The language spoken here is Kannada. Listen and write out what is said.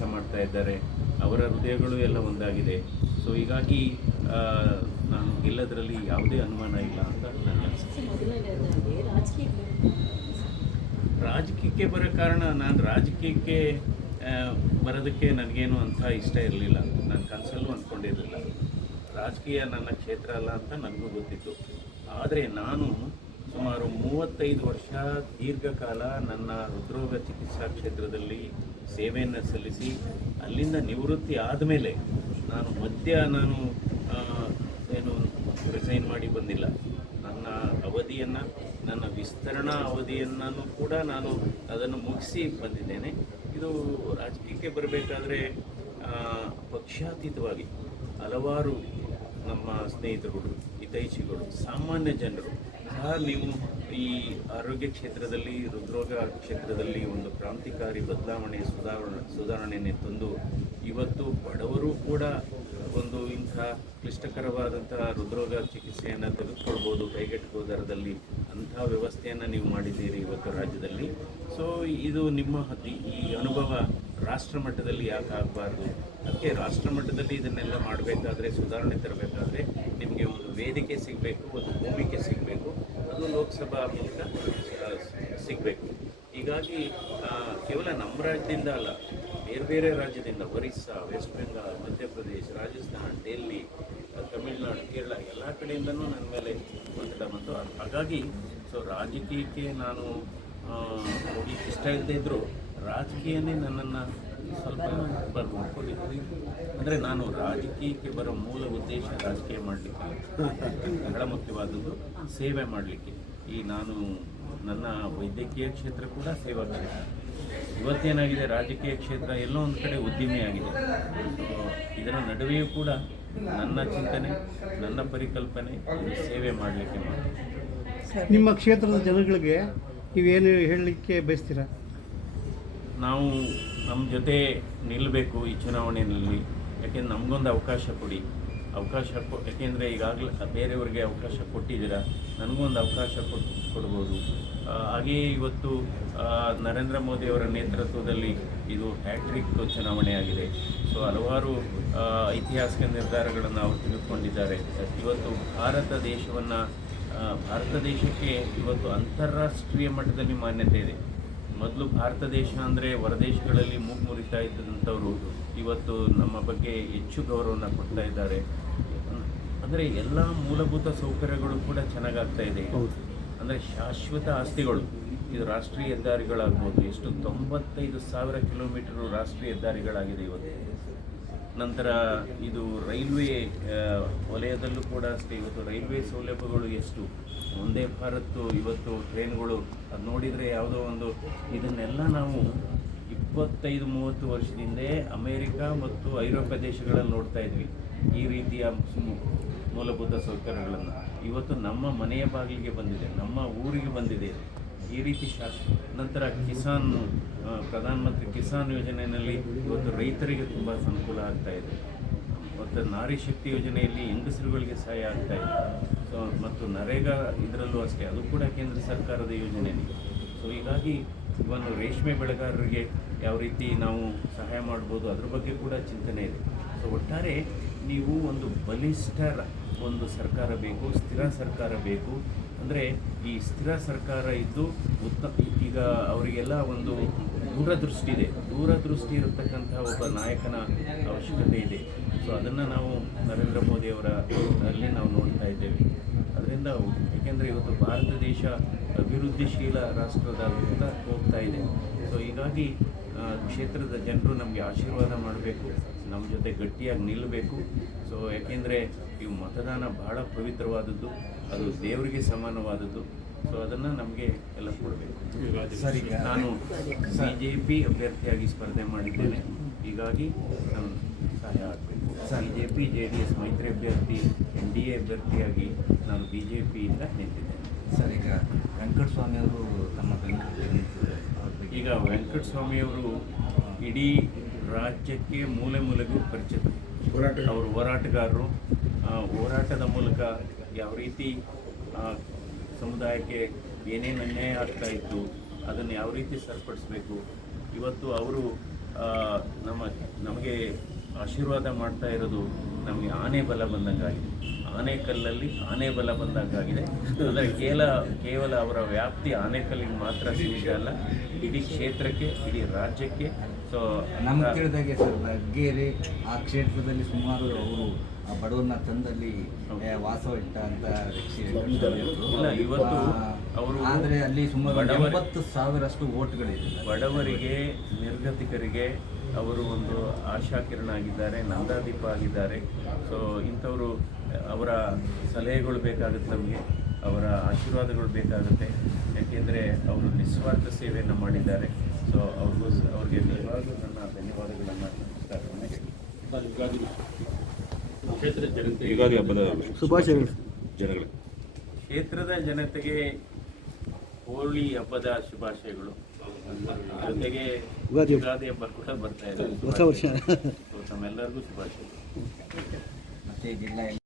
ಕೆಲಸ ಮಾಡ್ತಾ ಇದ್ದಾರೆ. ಅವರ ಹೃದಯಗಳು ಎಲ್ಲ ಒಂದಾಗಿದೆ. ಸೊ ಹೀಗಾಗಿ ನಾನು ಗೆಲ್ಲದರಲ್ಲಿ ಯಾವುದೇ ಅನುಮಾನ ಇಲ್ಲ ಅಂತ ನನ್ನ ರಾಜಕೀಯಕ್ಕೆ ಬರೋ ಕಾರಣ ನಾನು ರಾಜಕೀಯಕ್ಕೆ ಬರೋದಕ್ಕೆ ನನಗೇನು ಅಂಥ ಇಷ್ಟ ಇರಲಿಲ್ಲ. ನಾನು ಕನಸಲ್ಲೂ ಅಂದ್ಕೊಂಡಿರಲಿಲ್ಲ. ರಾಜಕೀಯ ನನ್ನ ಕ್ಷೇತ್ರ ಅಲ್ಲ ಅಂತ ನನಗೂ ಗೊತ್ತಿತ್ತು. ಆದರೆ ನಾನು ಸುಮಾರು ಮೂವತ್ತೈದು ವರ್ಷ ದೀರ್ಘಕಾಲ ನನ್ನ ಹೃದ್ರೋಗ ಚಿಕಿತ್ಸಾ ಕ್ಷೇತ್ರದಲ್ಲಿ ಸೇವೆಯನ್ನು ಸಲ್ಲಿಸಿ, ಅಲ್ಲಿಂದ ನಿವೃತ್ತಿ ಆದಮೇಲೆ ನಾನು ಮಧ್ಯ ನಾನು ಏನು ರಿಸೈನ್ ಮಾಡಿ ಬಂದಿಲ್ಲ. ನನ್ನ ಅವಧಿಯನ್ನು, ನನ್ನ ವಿಸ್ತರಣಾ ಅವಧಿಯನ್ನು ಕೂಡ ನಾನು ಅದನ್ನು ಮುಗಿಸಿ ಬಂದಿದ್ದೇನೆ. ಇದು ರಾಜಕೀಯಕ್ಕೆ ಬರಬೇಕಾದ್ರೆ ಪಕ್ಷಾತೀತವಾಗಿ ಹಲವಾರು ನಮ್ಮ ಸ್ನೇಹಿತರುಗಳು, ಹಿತೈಷಿಗಳು, ಸಾಮಾನ್ಯ ಜನರು ಸಹ ನೀವು ಈ ಆರೋಗ್ಯ ಕ್ಷೇತ್ರದಲ್ಲಿ, ಹೃದ್ರೋಗ ಕ್ಷೇತ್ರದಲ್ಲಿ ಒಂದು ಕ್ರಾಂತಿಕಾರಿ ಬದಲಾವಣೆ ಸುಧಾರಣೆ ಸುಧಾರಣೆಯನ್ನು ತಂದು, ಇವತ್ತು ಬಡವರು ಕೂಡ ಒಂದು ಇಂಥ ಕ್ಲಿಷ್ಟಕರವಾದಂತಹ ಹೃದ್ರೋಗ ಚಿಕಿತ್ಸೆಯನ್ನು ತೆಗೆದುಕೊಳ್ಬೋದು, ಕೈಗೆಟುಕುವ ದರದಲ್ಲಿ ಅಂಥ ವ್ಯವಸ್ಥೆಯನ್ನು ನೀವು ಮಾಡಿದ್ದೀರಿ ಇವತ್ತು ರಾಜ್ಯದಲ್ಲಿ. ಸೊ ಇದು ನಿಮ್ಮ ಈ ಅನುಭವ ರಾಷ್ಟ್ರ ಮಟ್ಟದಲ್ಲಿ ಯಾಕೆ ಆಗಬಾರ್ದು? ಅದಕ್ಕೆ ರಾಷ್ಟ್ರ ಮಟ್ಟದಲ್ಲಿ ಇದನ್ನೆಲ್ಲ ಮಾಡಬೇಕಾದ್ರೆ, ಸುಧಾರಣೆ ತರಬೇಕಾದ್ರೆ ನಿಮಗೆ ಒಂದು ವೇದಿಕೆ ಸಿಗಬೇಕು, ಒಂದು ಭೂಮಿಕೆ ಸಿಗಬೇಕು. ಲೋಕಸಭಾ ಮೂಲಕ ಸಿಗಬೇಕು. ಹೀಗಾಗಿ ಕೇವಲ ನಮ್ಮ ರಾಜ್ಯದಿಂದ ಅಲ್ಲ, ಬೇರೆ ಬೇರೆ ರಾಜ್ಯದಿಂದ, ಒರಿಸ್ಸಾ, ವೆಸ್ಟ್ ಬೆಂಗಾಲ್ ಮಧ್ಯಪ್ರದೇಶ ರಾಜಸ್ಥಾನ್, ಡೆಲ್ಲಿ, ತಮಿಳುನಾಡು, ಕೇರಳ ಎಲ್ಲ ಕಡೆಯಿಂದನೂ ನನ್ನ ಮೇಲೆ ಒತ್ತಡ ಬಂತು ಹಾಗಾಗಿ, ಸೊ ರಾಜಕೀಯಕ್ಕೆ ನಾನು ಹೋಗಿ ಇಷ್ಟ ಇಲ್ಲದೆ ಇದ್ದರೂ ರಾಜಕೀಯನೇ ನನ್ನನ್ನು ಸ್ವಲ್ಪ ಬರ್ದು ಮಾಡ್ಕೊಂಡಿದ್ದೀನಿ. ಅಂದರೆ ನಾನು ರಾಜಕೀಯಕ್ಕೆ ಬರೋ ಮೂಲ ಉದ್ದೇಶ ರಾಜಕೀಯ ಮಾಡಲಿಕ್ಕೆ ಬಹಳ ಮುಖ್ಯವಾದದ್ದು ಸೇವೆ ಮಾಡಲಿಕ್ಕೆ. ಈ ನಾನು ನನ್ನ ವೈದ್ಯಕೀಯ ಕ್ಷೇತ್ರ ಕೂಡ ಸೇವಾ ಕ್ಷೇತ್ರ ಇವತ್ತೇನಾಗಿದೆ ರಾಜಕೀಯ ಕ್ಷೇತ್ರ ಎಲ್ಲೋ ಒಂದು ಕಡೆ ಉದ್ದಿಮೆ ಆಗಿದೆ. ಇದರ ನಡುವೆಯೂ ಕೂಡ ನನ್ನ ಚಿಂತನೆ ನನ್ನ ಪರಿಕಲ್ಪನೆ ಸೇವೆ ಮಾಡಲಿಕ್ಕೆ ಮಾಡಿ ನಿಮ್ಮ ಕ್ಷೇತ್ರದ ಜನಗಳಿಗೆ ನೀವೇನು ಹೇಳಲಿಕ್ಕೆ ಬಯಸ್ತೀರಾ? ನಾವು ನಮ್ಮ ಜೊತೆ ನಿಲ್ಲಬೇಕು ಈ ಚುನಾವಣೆಯಲ್ಲಿ. ಯಾಕೆಂದ್ರೆ ನಮಗೊಂದು ಅವಕಾಶ ಕೊಡಿ. ಅವಕಾಶ ಕೊ, ಯಾಕೆಂದರೆ ಈಗಾಗಲೇ ಬೇರೆಯವರಿಗೆ ಅವಕಾಶ ಕೊಟ್ಟಿದ್ದೀರಾ? ನನಗೂ ಒಂದು ಅವಕಾಶ ಕೊಟ್ಟು ಕೊಡ್ಬೋದು. ಹಾಗೆಯೇ ಇವತ್ತು ನರೇಂದ್ರ ಮೋದಿಯವರ ನೇತೃತ್ವದಲ್ಲಿ ಇದು ಹ್ಯಾಟ್ರಿಕ್ ಚುನಾವಣೆಯಾಗಿದೆ ಸೊ ಹಲವಾರು ಐತಿಹಾಸಿಕ ನಿರ್ಧಾರಗಳನ್ನು ಅವರು ತಿಳ್ಕೊಂಡಿದ್ದಾರೆ ಇವತ್ತು ಭಾರತ ದೇಶವನ್ನು ಭಾರತ ದೇಶಕ್ಕೆ ಇವತ್ತು ಅಂತಾರಾಷ್ಟ್ರೀಯ ಮಟ್ಟದಲ್ಲಿ ಮಾನ್ಯತೆ ಇದೆ. ಮೊದಲು ಭಾರತ ದೇಶ ಅಂದರೆ ಹೊರದೇಶಗಳಲ್ಲಿ ಮೂಗು ಮುರಿತಾ ಇದ್ದಂಥವ್ರು ಇವತ್ತು ನಮ್ಮ ಬಗ್ಗೆ ಹೆಚ್ಚು ಗೌರವನ ಕೊಡ್ತಾ ಇದ್ದಾರೆ. ಅಂದರೆ ಎಲ್ಲ ಮೂಲಭೂತ ಸೌಕರ್ಯಗಳು ಕೂಡ ಚೆನ್ನಾಗಾಗ್ತಾ ಇದೆ. ಅಂದರೆ ಶಾಶ್ವತ ಆಸ್ತಿಗಳು. ಇದು ರಾಷ್ಟ್ರೀಯ ಹೆದ್ದಾರಿಗಳಾಗ್ಬೋದು. ಎಷ್ಟು ತೊಂಬತ್ತೈದು ಸಾವಿರ ಕಿಲೋಮೀಟರ್ ರಾಷ್ಟ್ರೀಯ ಹೆದ್ದಾರಿಗಳಾಗಿದೆ ಇವತ್ತು. ನಂತರ ಇದು ರೈಲ್ವೆ ವಲಯದಲ್ಲೂ ಕೂಡ ಅಷ್ಟೇ. ಇವತ್ತು ರೈಲ್ವೆ ಸೌಲಭ್ಯಗಳು ಎಷ್ಟು? ಒಂದೇ ಭಾರತ್ ಇವತ್ತು ಟ್ರೈನ್ಗಳು. ಅದು ನೋಡಿದರೆ ಯಾವುದೋ ಒಂದು ಇದನ್ನೆಲ್ಲ ನಾವು ಇಪ್ಪತ್ತೈದು, ಮೂವತ್ತು ವರ್ಷದಿಂದ ಅಮೇರಿಕ ಮತ್ತು ಐರೋಪ್ಯ ದೇಶಗಳಲ್ಲಿ ನೋಡ್ತಾ ಇದ್ವಿ. ಈ ರೀತಿಯ ಮೂಲಭೂತ ಸೌಕರ್ಯಗಳನ್ನು. ಇವತ್ತು ನಮ್ಮ ಮನೆಯ ಬಾಗಿಲಿಗೆ ಬಂದಿದೆ, ನಮ್ಮ ಊರಿಗೆ ಬಂದಿದೆ. ಈ ರೀತಿ ಶಾಶ್ವತ ನಂತರ ಕಿಸಾನ್ ಪ್ರಧಾನಮಂತ್ರಿ ಕಿಸಾನ್ ಯೋಜನೆಯಲ್ಲಿ ಇವತ್ತು ರೈತರಿಗೆ ತುಂಬ ಅನುಕೂಲ ಆಗ್ತಾ ಇದೆ. ಮತ್ತು ನಾರಿ ಶಕ್ತಿ ಯೋಜನೆಯಲ್ಲಿ ಹೆಂಗಸರುಗಳಿಗೆ ಸಹಾಯ ಆಗ್ತಾ ಇದೆ. ಸೊ, ಮತ್ತು ನರೇಗಾ ಇದರಲ್ಲೂ ಅಷ್ಟೇ, ಅದು ಕೂಡ ಕೇಂದ್ರ ಸರ್ಕಾರದ ಯೋಜನೆಯಲ್ಲಿ. ಸೊ, ಹೀಗಾಗಿ ಇವನ್ನು ರೇಷ್ಮೆ ಬೆಳೆಗಾರರಿಗೆ ಯಾವ ರೀತಿ ನಾವು ಸಹಾಯ ಮಾಡ್ಬೋದು, ಅದ್ರ ಬಗ್ಗೆ ಕೂಡ ಚಿಂತನೆ ಇದೆ. ಸೊ, ಒಟ್ಟಾರೆ ನೀವು ಒಂದು ಬಲಿಷ್ಠ ಒಂದು ಸರ್ಕಾರ ಬೇಕು, ಸ್ಥಿರ ಸರ್ಕಾರ ಬೇಕು. ಅಂದರೆ ಈ ಸ್ಥಿರ ಸರ್ಕಾರ ಇದ್ದು ಉತ್ತಮ ಈಗ ಅವರಿಗೆಲ್ಲ ಒಂದು ದೂರದೃಷ್ಟಿ ಇದೆ. ದೂರದೃಷ್ಟಿ ಇರತಕ್ಕಂಥ ಒಬ್ಬ ನಾಯಕನ ಅವಶ್ಯಕತೆ ಇದೆ. ಸೊ ಅದನ್ನು ನಾವು ನರೇಂದ್ರ ಮೋದಿಯವರ ಅಲ್ಲಿ ನಾವು ನೋಡ್ತಾ ಇದ್ದೇವೆ. ಅದರಿಂದ ಏಕೆಂದರೆ ಇವತ್ತು ಭಾರತ ದೇಶ ಅಭಿವೃದ್ಧಿಶೀಲ ರಾಷ್ಟ್ರದಾಗುತ್ತಾ ಹೋಗ್ತಾ ಇದೆ. ಸೊ ಹೀಗಾಗಿ ಕ್ಷೇತ್ರದ ಜನರು ನಮಗೆ ಆಶೀರ್ವಾದ ಮಾಡಬೇಕು. ನಮ್ಮ ಜೊತೆ ಗಟ್ಟಿಯಾಗಿ ನಿಲ್ಲಬೇಕು ಸೊ ಯಾಕೆಂದರೆ ಇವು ಮತದಾನ ಬಹಳ ಪವಿತ್ರವಾದದ್ದು. ಅದು ದೇವರಿಗೆ ಸಮಾನವಾದದ್ದು. ಸೊ ಅದನ್ನು ನಮಗೆ ಎಲ್ಲ ಕೊಡಬೇಕು. ಸರಿ. ನಾನು ಬಿ ಜೆ ಪಿ ಅಭ್ಯರ್ಥಿಯಾಗಿ ಸ್ಪರ್ಧೆ ಮಾಡಿದ್ದೇನೆ. ಹೀಗಾಗಿ ನಾನು ಸಹಾಯ ಆಗಬೇಕು. B J P J D S ಮೈತ್ರಿ ಅಭ್ಯರ್ಥಿ ಎನ್ ಡಿ ಎ ಅಭ್ಯರ್ಥಿಯಾಗಿ ನಾನು ಬಿ ಜೆ ಪಿಯಿಂದ ನಿಂತಿದ್ದೇನೆ. ಸರ್ ಈಗ ವೆಂಕಟಸ್ವಾಮಿ ಅವರು ತಮ್ಮ ಬೆಂಗಳೂರಿಗೆ ಈಗ ವೆಂಕಟಸ್ವಾಮಿಯವರು ಇಡೀ ರಾಜ್ಯಕ್ಕೆ ಮೂಲೆ ಮೂಲೆಗೂ ಪರಿಚಿತ. ಅವರು ಹೋರಾಟಗಾರರು. ಆ, ಹೋರಾಟದ ಮೂಲಕ ಯಾವ ರೀತಿ ಸಮುದಾಯಕ್ಕೆ ಏನೇನು ಅನ್ಯಾಯ ಆಗ್ತಾ ಇತ್ತು ಅದನ್ನು ಯಾವ ರೀತಿ ಸರಿಪಡಿಸಬೇಕು? ಇವತ್ತು ಅವರು ನಮ್ಮ ನಮಗೆ ಆಶೀರ್ವಾದ ಮಾಡ್ತಾ ಇರೋದು ನಮಗೆ ಆನೆ ಬಲ ಬಂದಂಗಾಗಿದೆ. ಆನೆಕಲ್ಲಲ್ಲಿ ಆನೆ ಬಲ ಬಂದಂಗಾಗಿದೆ. ಅಂದರೆ ಕೇವಲ ಕೇವಲ ಅವರ ವ್ಯಾಪ್ತಿ ಆನೆಕಲ್ಲಿಗೆ ಮಾತ್ರ ಸೀಮಿತ ಅಲ್ಲ. ಇಡೀ ಕ್ಷೇತ್ರಕ್ಕೆ ಇಡೀ ರಾಜ್ಯಕ್ಕೆ. ಸೊ ನಮ್ಮ ತಿಳಿದಾಗೆ ಸರ್ ಲಗ್ಗೇರಿ ಆ ಕ್ಷೇತ್ರದಲ್ಲಿ ಸುಮಾರು ಅವರು ಆ ಬಡವರನ್ನ ತಂದಲ್ಲಿ ವಾಸ ವಾಸವಿಟ್ಟ ಅಂತ ಇವತ್ತು ಅವರು ಆದರೆ ಅಲ್ಲಿ ಸುಮಾರು ಎಂಬತ್ತು ಸಾವಿರಷ್ಟು ಓಟ್ಗಳಿದೆ ಬಡವರಿಗೆ ನಿರ್ಗತಿಕರಿಗೆ ಅವರು ಒಂದು ಆಶಾಕಿರಣ ಆಗಿದ್ದಾರೆ ನಂದಾದೀಪ ಆಗಿದ್ದಾರೆ ಸೊ ಇಂಥವರು ಅವರ ಸಲಹೆಗಳು ಬೇಕಾಗುತ್ತೆ ನಮಗೆ ಅವರ ಆಶೀರ್ವಾದಗಳು ಬೇಕಾಗುತ್ತೆ. ಯಾಕೆಂದರೆ ಅವರು ನಿಸ್ವಾರ್ಥ ಸೇವೆಯನ್ನು ಮಾಡಿದ್ದಾರೆ. ಸೊ ಅವ್ರಿಗೂ ಸ- ಅವ್ರಿಗೆ ನಿಜವಾಗ್ಲೂ ನನ್ನ ಧನ್ಯವಾದಗಳನ್ನು ಯುಗಾದಿ ಹಬ್ಬದ ಶುಭಾಶಯಗಳು. ಜನಗಳು. ಕ್ಷೇತ್ರದ ಜನತೆಗೆ ಹೋಳಿ ಹಬ್ಬದ ಶುಭಾಶಯಗಳು. ಜೊತೆಗೆ ಯುಗಾದಿ ಹಬ್ಬ. ಯುಗಾದಿ ಹಬ್ಬ ಕೂಡ ಬರ್ತಾ ಇದೆ. ಹೊಸ ವರ್ಷ. ಎಲ್ಲರಿಗೂ ತಮ್ಮೆಲ್ಲರಿಗೂ ಶುಭಾಶಯಗಳು. ಮತ್ತೆ ಜಿಲ್ಲಾ